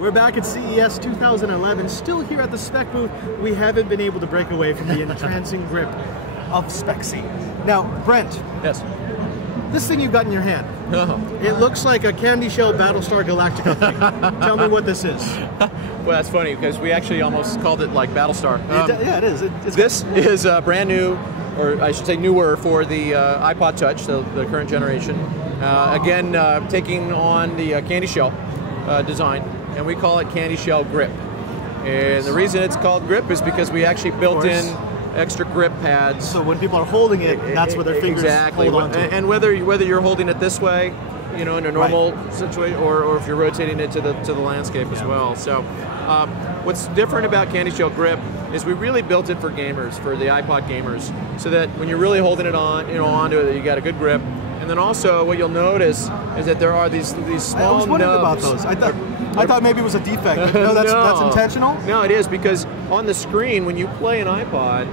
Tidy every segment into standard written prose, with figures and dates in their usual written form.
We're back at CES 2011, still here at the Speck booth. We haven't been able to break away from the entrancing grip of Speck. Now, Brent. Yes. This thing you've got in your hand. Oh. It looks like a candy shell Battlestar Galactica thing. Tell me what this is. Well, that's funny because we actually almost called it like Battlestar. Yeah, it is. This is brand new, or I should say newer, for the iPod Touch, the current generation. Again, taking on the candy shell design, and we call it candy shell grip. And the reason it's called grip is because we actually built in extra grip pads. So when people are holding it, that's where their fingers hold on to it. And whether you're holding it this way, you know, in a normal situation, or if you're rotating it to the landscape as well. So what's different about candy shell grip is we really built it for gamers, for the iPod gamers, so that when you're really holding it on, onto it, you got a good grip. And then also, what you'll notice is that there are these small I was wondering nubs. about those. I thought maybe it was a defect. But no, that's intentional? No, it is, because on the screen, when you play an iPod,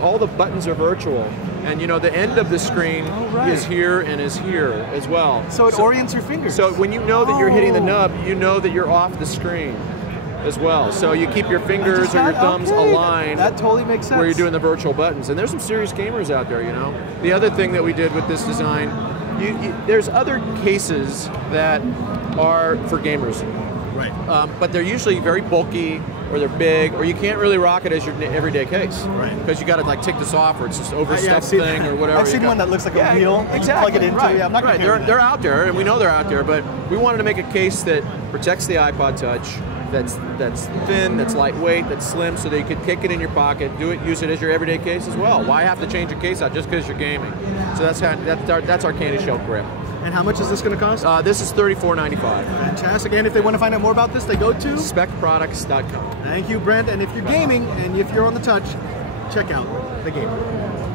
all the buttons are virtual. And you know, the end of the screen is here and is here as well. So it orients your fingers. So when you know that you're hitting the nub, you know that you're off the screen as well. So you keep your fingers or your thumbs aligned. That totally makes sense. Where you're doing the virtual buttons. And there's some serious gamers out there, you know. The other thing that we did with this design, there's other cases that are for gamers. Right. But they're usually very bulky, or they're big, or you can't really rock it as your everyday case. Right. Because you got to like take this off, or it's just overstuffed thing, or whatever. I've seen one that looks like a wheel. Exactly. You plug it into. Right. Yeah, I'm not right. They're out there, and we know they're out there. But we wanted to make a case that protects the iPod Touch, that's thin, that's lightweight, that's slim, so that you could kick it in your pocket, use it as your everyday case as well. Why have to change your case out just because you're gaming? So that's our candy shell grip. And how much is this going to cost? This is $34.95. Fantastic. And if they want to find out more about this, they go to speckproducts.com. Thank you, Brent. And if you're gaming and if you're on the Touch, check out the Gamer.